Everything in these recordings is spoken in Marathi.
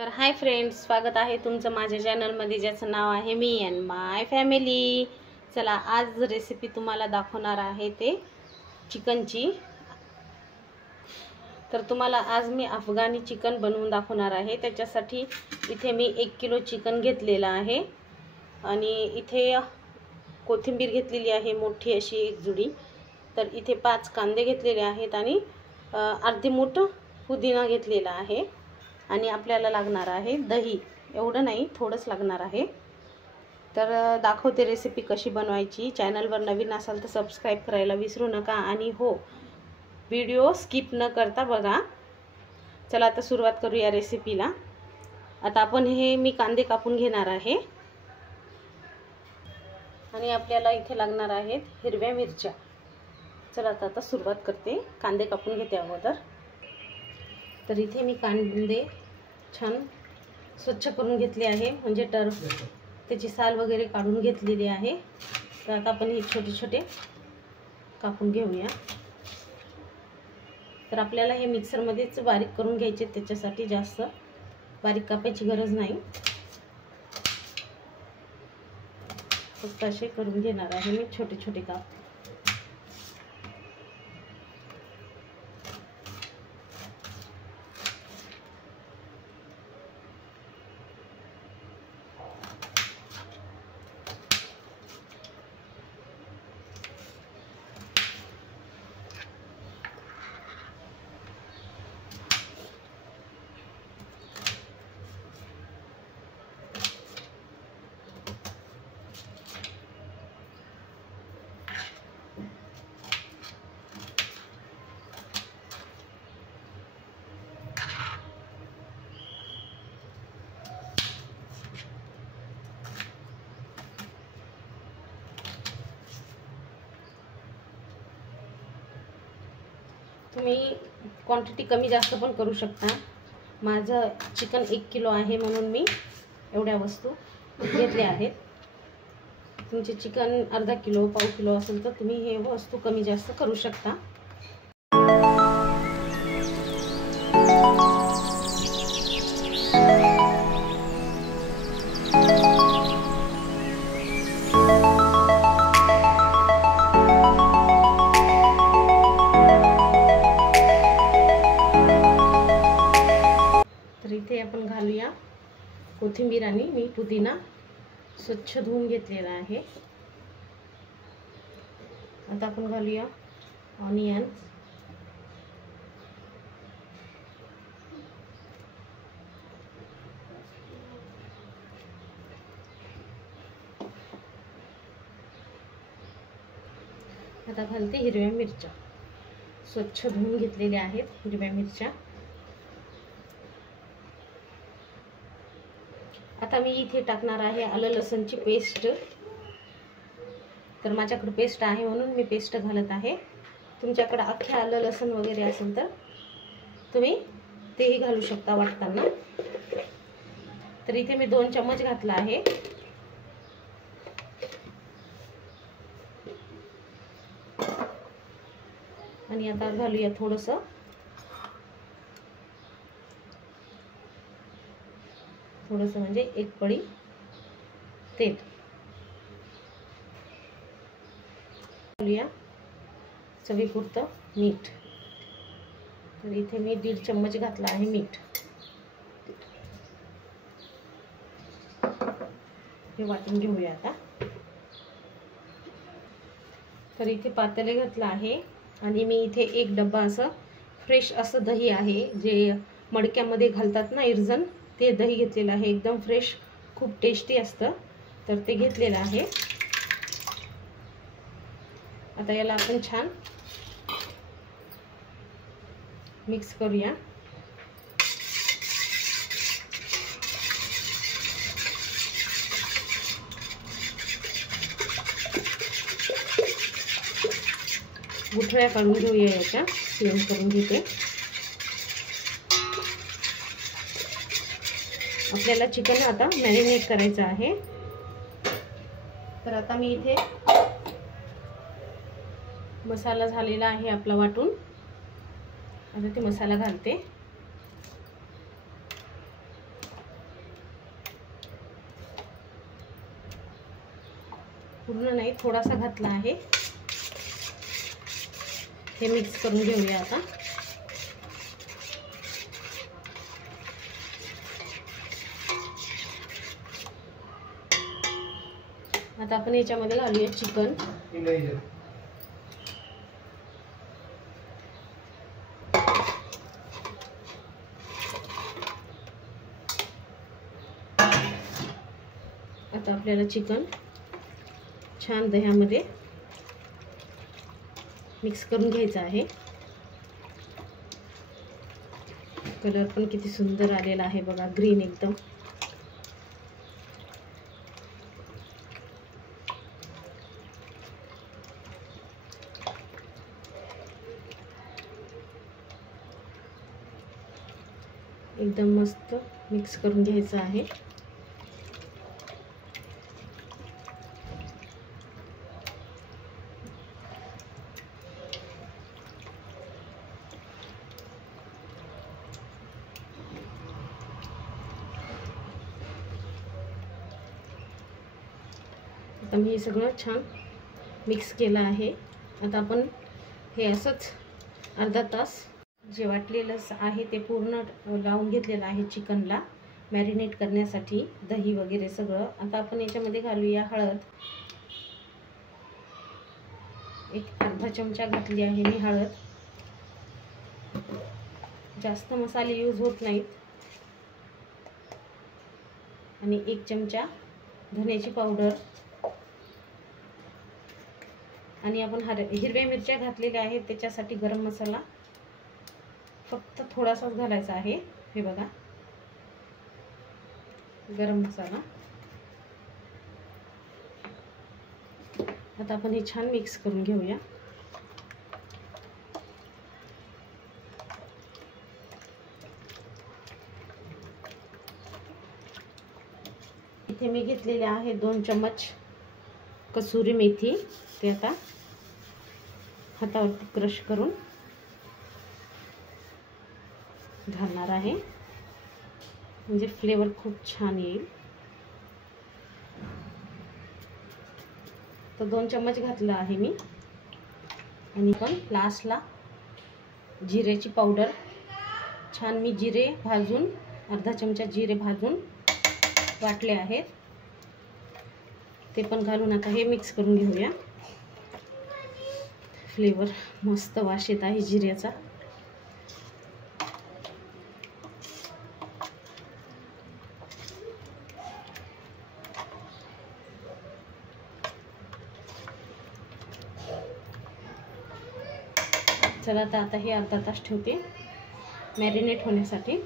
तर हाय फ्रेंड्स, स्वागत आहे तुमचं माझ्या चॅनलमध्ये ज्याचं नाव आहे मी अँड माय फॅमिली। चला, आज रेसिपी तुम्हाला दाखवणार आहे ते चिकनची। तर तुम्हाला आज मी अफगाणी चिकन बनवून दाखवणार आहे। त्याच्यासाठी इथे मी 1 किलो चिकन घेतलेलं आहे आणि इथे कोथिंबीर घेतलेली आहे मोठी अशी एक जुडी। तर इथे 5 कांदे घेतलेले आहेत आणि अर्धी मूठ पुदिना घेतलेला आहे आणि आपल्याला लागणार आहे दही। एवढं नाही, थोडंच लागणार आहे। तर दाखवते रेसिपी कशी बनवायची। चॅनलवर नवीन असाल तर सबस्क्राइब करायला विसरू नका आणि हो, व्हिडिओ स्किप न करता बघा। चला आता सुरुवात करूया रेसिपीला। आता आपण मी कांदे कापून घेणार आहे आणि आपल्याला इथे लागणार आहेत हिरव्या मिरच्या। चला आता सुरुवात करते। कांदे कापून घेते अगोदर। तर इथे मी कांदे छान स्वच्छ करून घेतले आहे, म्हणजे त्याची साल वगैरे काढून घेतलेली आहे। तर आता आपण हे छोटे छोटे कापून घेऊया। तर आपल्याला हे मिक्सरमध्येच बारीक करून घ्यायचे, त्याच्यासाठी जास्त बारीक कापायची गरज नाही, फक्त असे करून घेणार आहे मी छोटे छोटे काप। तुम्ही क्वांटिटी कमी जास्त पण करू शकता। माझं चिकन 1 किलो आहे म्हणून मी एवढ्या वस्तू घेतल्या आहेत। तुमचे चिकन अर्धा किलो पाव किलो असेल तर तुम्ही हे वस्तू कमी जास्त करू शकता। इथे आपण घालूया कोथिंबीर आणि मी पुदिना स्वच्छ धुवून घेतलेला आहे। आता आपण घालूया ऑनियन, आता घालते हिरव्या मिरच्या, स्वच्छ धुवून घेतलेल्या आहेत हिरव्या मिरच्या। आता मी इथे टाकणार आहे आलं लसूणची पेस्ट। तर माझ्याकडे पेस्ट आहे म्हणून मी पेस्ट घालत आहे। तुमच्याकडे अख्खे आलं लसूण वगैरे असेल तर तुम्ही तेही घालू शकता वाटताना। तर इथे मी 2 चम्मच घातला आहे। आणि आता घालूया थोडंसं म्हणजे 1 पळी तेल घालूया, चवीपुरतं मीठ। तर इथे मी 1.5 चम्मच घातला आहे मीठ। हे वाटून घेऊया आता। तर इथे पातेले घातलं आहे आणि मी इथे 1 डब्बा असं फ्रेश असं दही आहे, जे मडक्यामध्ये घालतात ना इरजन, ते दही घेतलेलं आहे। एकदम फ्रेश, खूप टेस्टी असतं, तर ते घेतलेलं आहे। आता याला आपण छान मिक्स करूया। गुठळ्या काढून घेऊया, याच्या क्लीन करून घेते। आपल्याला चिकन आता मॅरिनेट करायचं आहे। तर आता मी इथे मसाला झालेला आहे आपला वाटून। आता ते मसाला घालते। पूर्ण नाही, थोडासा घातला आहे. हे मिक्स करून घेऊया आता. आता आपण याच्यामध्ये घालूया चिकन. आता आपल्याला चिकन छान दह्यामध्ये मिक्स करून घ्यायचं आहे. कलर पण किती सुंदर आलेला आहे बघा, ग्रीन एकदम. एकदम मस्त मिक्स करून घ्यायचं आहे. आता मी हे सगळं छान मिक्स केलं आहे. आता आपण हे असंच अर्धा तास जे वाटलेलं आहे ते पूर्ण लावून घेतलेलं आहे चिकनला मॅरिनेट करण्यासाठी, दही वगैरे सगळं. आता आपण याच्यामध्ये घालूया हळद. एक अर्धा चमचा घातली आहे मी हळद. जास्त मसाले यूज होत नाहीत. आणि 1 चमचा धन्याची पावडर. आणि आपण हिरव्या मिरच्या घातलेल्या आहेत, त्याच्यासाठी गरम मसाला फक्त थोडासाच घालायचा आहे. हे बघा, गरम मसाला. आता आपण हे छान मिक्स करून घेऊया. इथे मी घेतलेले आहे 2 चम्मच कसुरी मेथी. ते आता हातावरती क्रश करून घालणार आहे, म्हणजे फ्लेवर खूप छान येईल. तर 2 चम्मच घातला आहे मी. आणि पण लास्टला जिऱ्याची पावडर. छान मी जिरे भाजून, अर्धा चमचा जिरे भाजून वाटले आहेत, ते पण घालून आता हे मिक्स करून घेऊया. फ्लेवर मस्त वास येत आहे जिऱ्याचा. चला तर आता हे अर्धा तास ठेवते मॅरिनेट होण्यासाठी.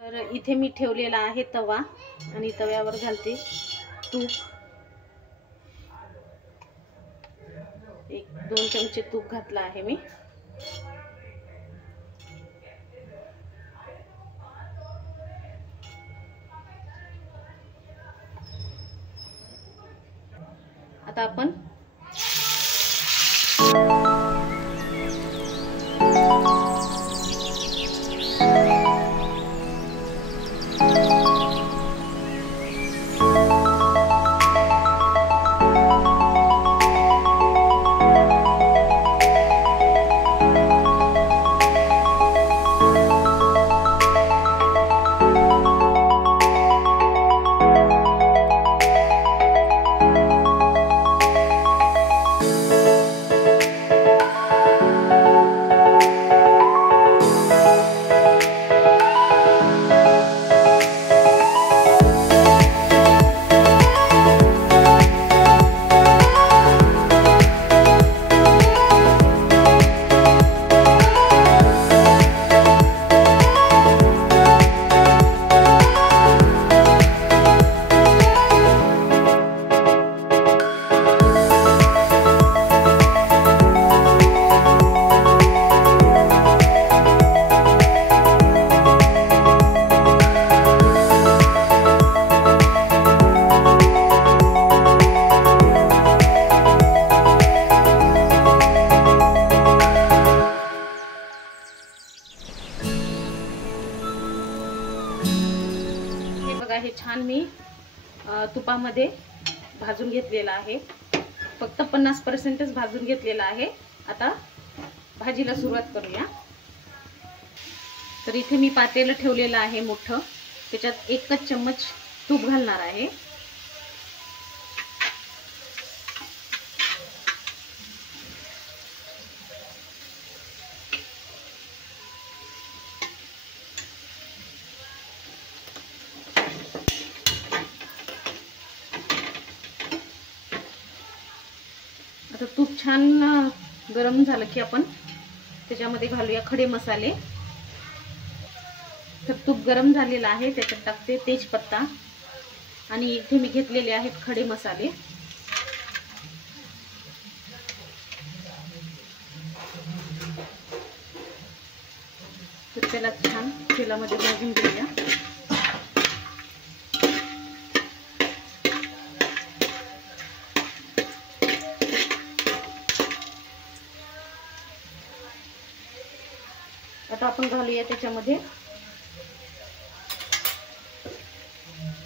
तर इथे मी ठेवलेला आहे तवा आणि तव्यावर घालते तूप. 1-2 चमचे तूप घातला आहे मी. आता आपण हे छान मी तुपामध्ये भाजून घेतलेला आहे, फक्त 50%च भाजून घेतलेला आहे। आता भाजीला सुरुवात करूया। तर इथे मी पातेलं ठेवलेलं आहे मोठं, त्याच्यात 1 चम्मच तूप घालणार आहे। आता तूप छान गरम झालं की आपण त्याच्यामध्ये घालूया खडे मसाले। तर तूप गरम झालेलं आहे, त्याच्यात टाकते तेजपत्ता आणि इथे मी घेतलेले आहेत खडे मसाले। तर त्याला छान तेलामध्ये भाजून घेऊया। आता आपण घालूया त्याच्यामध्ये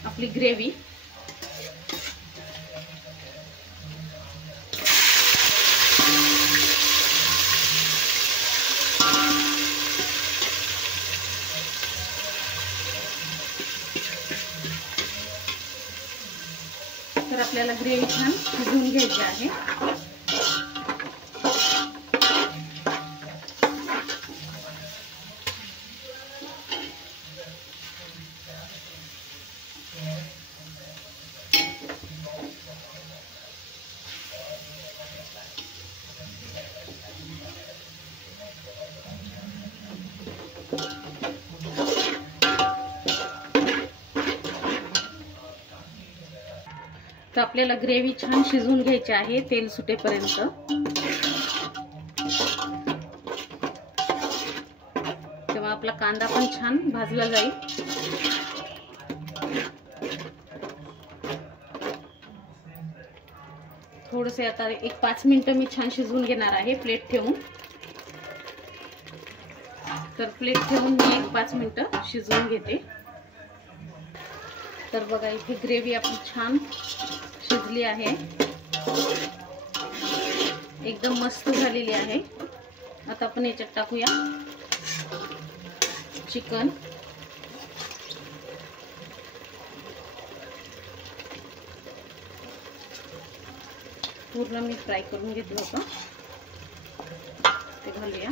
आपली ग्रेव्ही। तर आपल्याला ग्रेव्ही छान शिजवून घ्यायची आहे। तर आपल्याला ग्रेव्ही छान शिजवून घ्यायची आहे तेल सुटेपर्यंत। तेव्हा आपला कांदा पण छान भाजला जाईल। थोडंसं आता 5 मिनिटं मी छान शिजवून घेणार आहे प्लेट ठेवून। तर प्लेट ठेवून मी 5 मिनिटं शिजवून घेते। तर बघा इथे ग्रेव्ही आपली छान शिजली आहे, एकदम मस्त झालेली आहे। आता आपण याच्यात टाकूया चिकन। पूर्ण मी फ्राय करून घेतलं होतं, ते घालूया।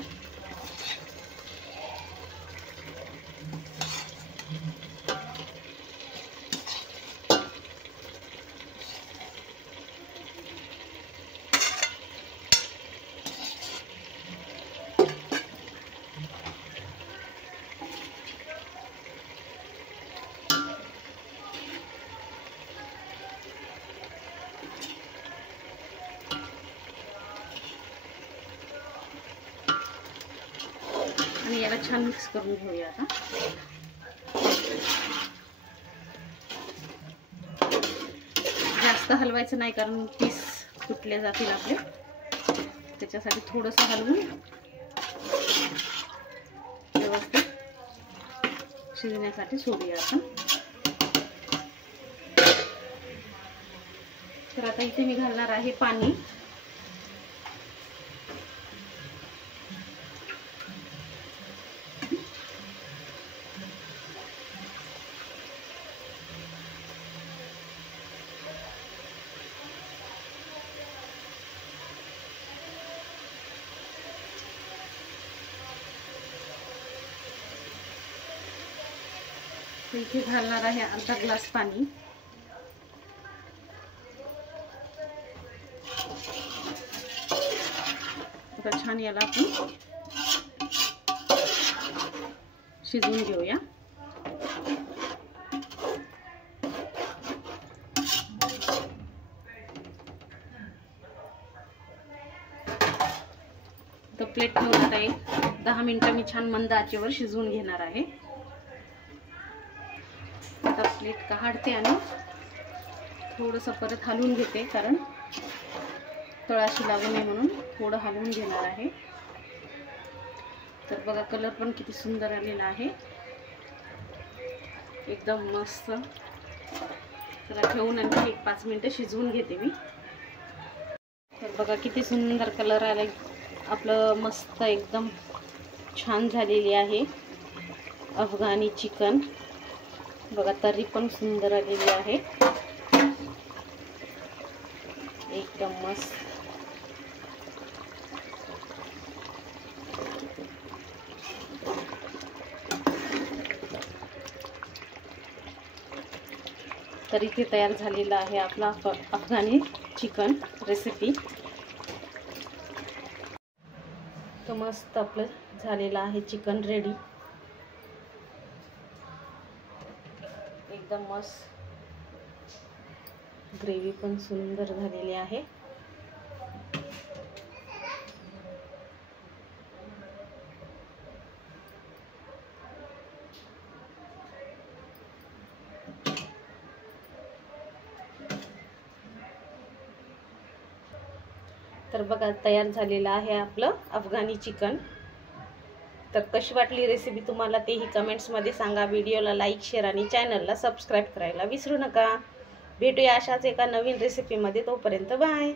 आणि याला छान मिक्स करून घेऊया। आता जास्त हलवायचं नाही, कारण पीस फुटले जातील आपले, त्याच्यासाठी थोडंसं हलवून व्यवस्थित शिजण्यासाठी सोडूया आपण। तर आता इथे मी घालणार आहे पाणी। इथे घालणार आहे अर्धा ग्लास पाणी। आता छान याला आपण शिजवून घेऊया। तर प्लेट ठेवून आता 10 मिनिटं मी छान मंद आचेवर शिजवून घेणार आहे। आता प्लेट काढते आणि थोडंसं परत हलवून घेते, कारण तळाशी लागू नये म्हणून थोडं हलवून घेणार आहे। तर बघा कलर पण किती सुंदर आलेला आहे, एकदम मस्त। त्याला ठेवून आणि 1-5 मिनिटं शिजवून घेते मी. तर बघा किती सुंदर कलर आला, आपलं मस्त एकदम छान झालेली आहे अफगाणी चिकन. बघा तर्री पण सुंदर आलेली आहे, एकदम मस्त. तर इथे तयार झालेला आहे आपला अफगाणी चिकन रेसिपी. तर मस्त आपलं झालेलं आहे चिकन रेडी, एकदम मस्त. ग्रेव्ही पण सुंदर झालेली आहे. तर बघा तयार झालेलं आहे आपलं अफगाणी चिकन. तर कशी वाटली रेसिपी तुम्हाला तेही कमेंट्समध्ये सांगा. व्हिडिओला लाईक, शेअर आणि चॅनलला सबस्क्राईब करायला विसरू नका. भेटूया अशाच एका नवीन रेसिपीमध्ये. तोपर्यंत बाय.